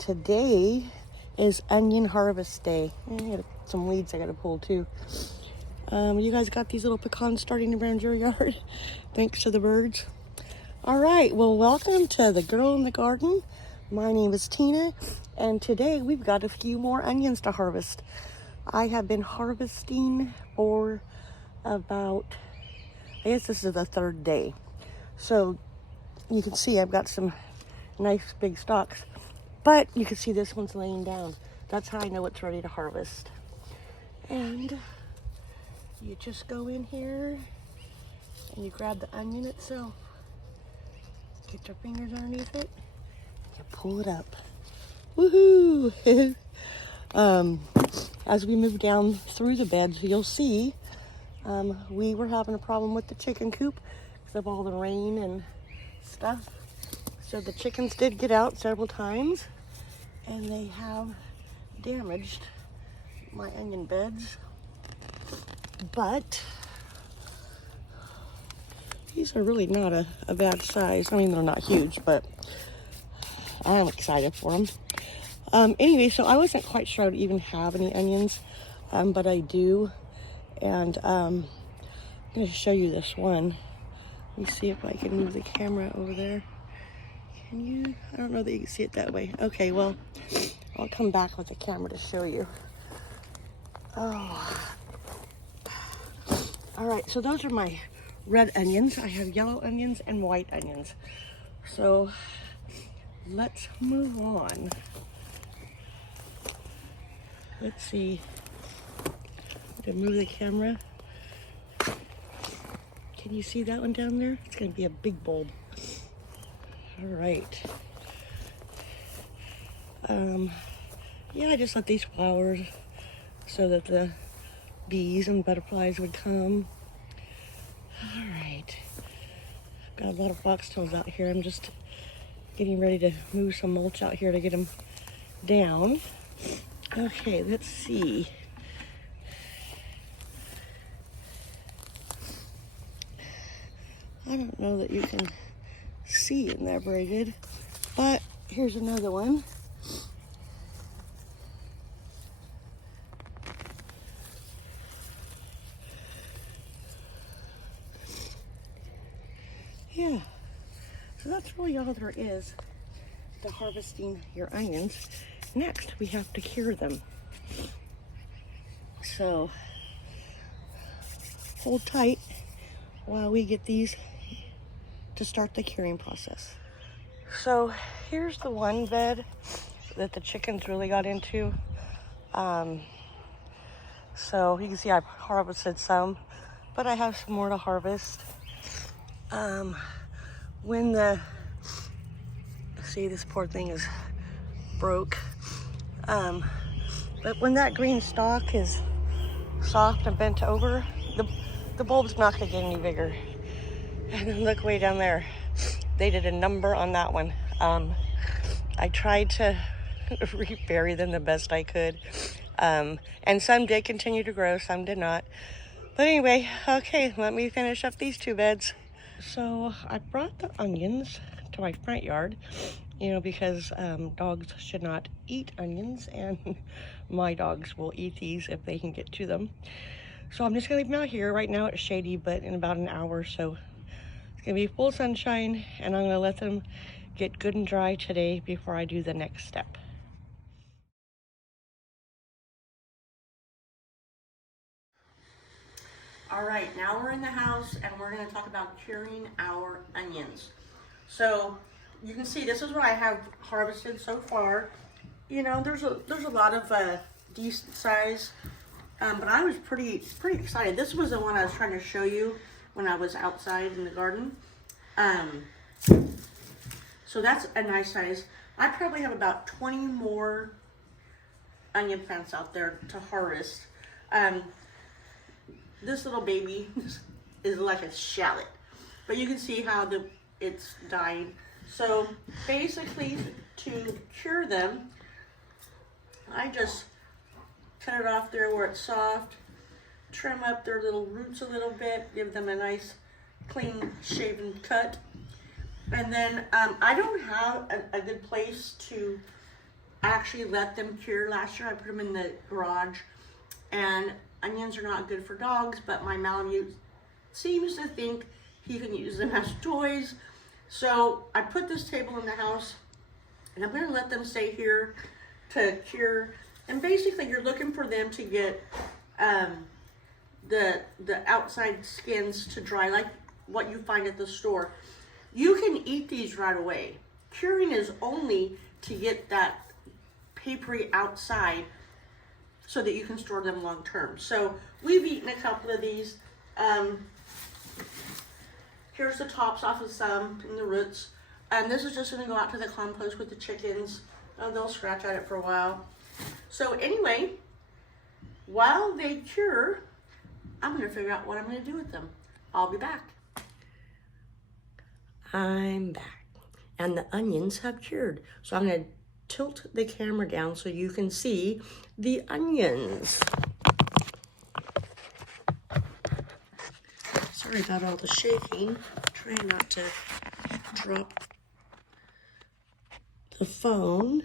Today is onion harvest day. I got some weeds I gotta pull too. You guys got these little pecans starting around your yard, thanks to the birds. All right, well, welcome to the Girl in the Garden. My name is Tina, and today we've got a few more onions to harvest. I have been harvesting for about, I guess this is the third day. So you can see I've got some nice big stalks, but you can see this one's laying down. That's how I know it's ready to harvest. And you just go in here and you grab the onion itself. Get your fingers underneath it. You pull it up. Woohoo! As we move down through the beds, you'll see we were having a problem with the chicken coop because of all the rain and stuff. So the chickens did get out several times, and they have damaged my onion beds. But these are really not a bad size. I mean, they're not huge, but I'm excited for them. Anyway, so I wasn't quite sure I would even have any onions, but I do. And I'm going to show you this one. Let me see if I can move the camera over there. Can you? I don't know that you can see it that way. Okay, well, I'll come back with the camera to show you. Oh. All right, so those are my red onions. I have yellow onions and white onions. So let's move on. Let's see. To move the camera. Can you see that one down there? It's going to be a big bulb. All right. Yeah, I just let these flowers so that the bees and butterflies would come. All right. I've got a lot of foxtails out here. I'm just getting ready to move some mulch out here to get them down. Okay, let's see. I don't know that you can see in there very good, but here's another one. Yeah, so that's really all there is to harvesting your onions. Next, we have to cure them. So hold tight while we get these to start the curing process. So here's the one bed that the chickens really got into. So you can see I've harvested some, but I have some more to harvest. See, this poor thing is broke. But when that green stalk is soft and bent over, the bulb's not gonna get any bigger. And then look way down there. They did a number on that one. I tried to rebury them the best I could. And some did continue to grow, some did not. But anyway, okay, let me finish up these two beds. So I brought the onions to my front yard, because dogs should not eat onions, and my dogs will eat these if they can get to them. So I'm just gonna leave them out here. Right now it's shady, but in about an hour or so, it's gonna be full sunshine, and I'm gonna let them get good and dry today before I do the next step. All right, now we're in the house and we're gonna talk about curing our onions. So you can see this is what I have harvested so far. There's a lot of decent size, but I was pretty excited. This was the one I was trying to show you when I was outside in the garden. So that's a nice size. I probably have about 20 more onion plants out there to harvest. This little baby is like a shallot, but you can see how it's dying. So basically, to cure them, I just cut it off there where it's soft, trim up their little roots a little bit, give them a nice clean shaven cut. And then I don't have a good place to I actually let them cure last year. I put them in the garage, and onions are not good for dogs, but my Malamute seems to think he can use them as toys. So I put this table in the house, and I'm gonna let them stay here to cure. And basically you're looking for them to get the outside skins to dry, like what you find at the store. You can eat these right away. Curing is only to get that papery outside so that you can store them long term. So we've eaten a couple of these. Here's the tops off of some and the roots. And this is just gonna go out to the compost with the chickens. They'll scratch at it for a while. So anyway, while they cure, I'm gonna figure out what I'm gonna do with them. I'll be back. I'm back, and the onions have cured. So I'm gonna tilt the camera down so you can see the onions. Sorry about all the shaking. Trying not to drop the phone.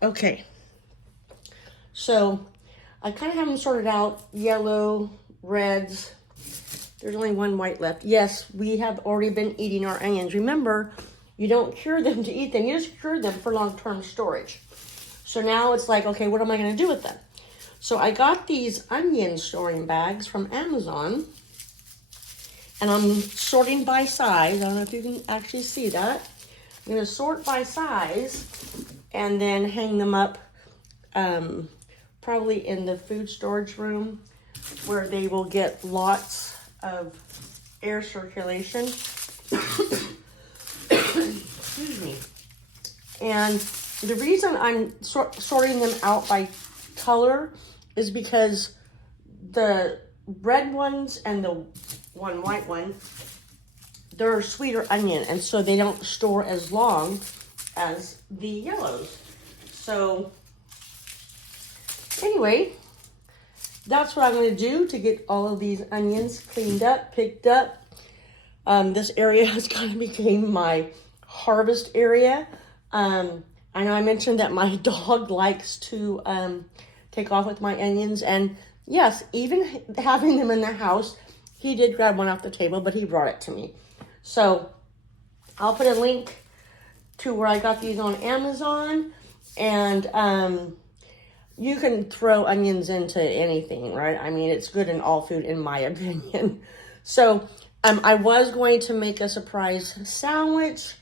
Okay, so I kind of have them sorted out, yellow, reds. There's only one white left. Yes, we have already been eating our onions. Remember, you don't cure them to eat them. You just cure them for long-term storage. So now it's like, okay, what am I going to do with them? So I got these onion storing bags from Amazon, and I'm sorting by size. I don't know if you can actually see that. I'm going to sort by size and then hang them up probably in the food storage room where they will get lots of air circulation. Excuse me. And the reason I'm sorting them out by color is because the red ones and the one white one, they're a sweeter onion, and so they don't store as long as the yellows. So anyway, that's what I'm going to do to get all of these onions cleaned up, picked up. This area has kind of become my harvest area. I know I mentioned that my dog likes to take off with my onions, and yes, even having them in the house, he did grab one off the table, but he brought it to me. So I'll put a link to where I got these on Amazon, and you can throw onions into anything, right? I mean, it's good in all food, in my opinion. So I was going to make a surprise sandwich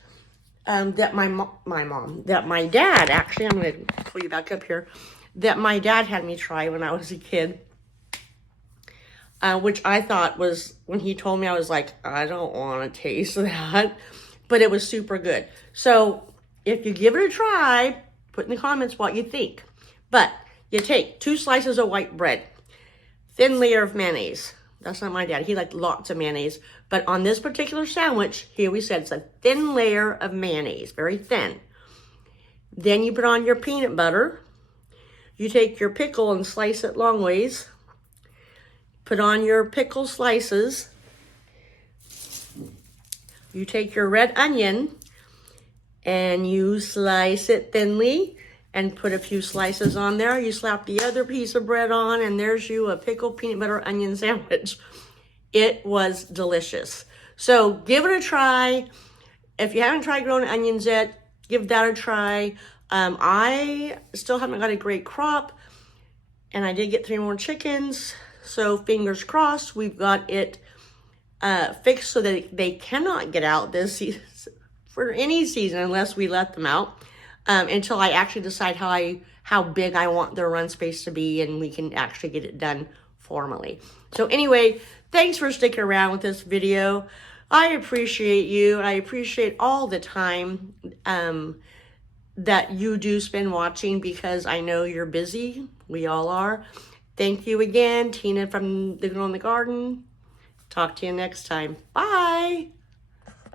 that my dad, actually, I'm going to pull you back up here, that my dad had me try when I was a kid, which I thought was, when he told me, I was like, I don't want to taste that, but it was super good. So if you give it a try, put in the comments what you think. But you take 2 slices of white bread, thin layer of mayonnaise. That's not my dad. He liked lots of mayonnaise. But on this particular sandwich, here we said it's a thin layer of mayonnaise, very thin. Then you put on your peanut butter. You take your pickle and slice it long ways. Put on your pickle slices. You take your red onion and you slice it thinly and put a few slices on there. You slap the other piece of bread on, and there's you a pickle peanut butter onion sandwich. It was delicious. So give it a try. If you haven't tried growing onions yet, give that a try. I still haven't got a great crop, and I did get 3 more chickens. So fingers crossed, we've got it fixed so that they cannot get out this season, for any season, unless we let them out, until I actually decide how big I want their run space to be, and we can actually get it done formally. So anyway, thanks for sticking around with this video. I appreciate you. I appreciate all the time that you do spend watching, because I know you're busy. We all are. Thank you again, Tina from the Girl in the Garden. Talk to you next time. Bye.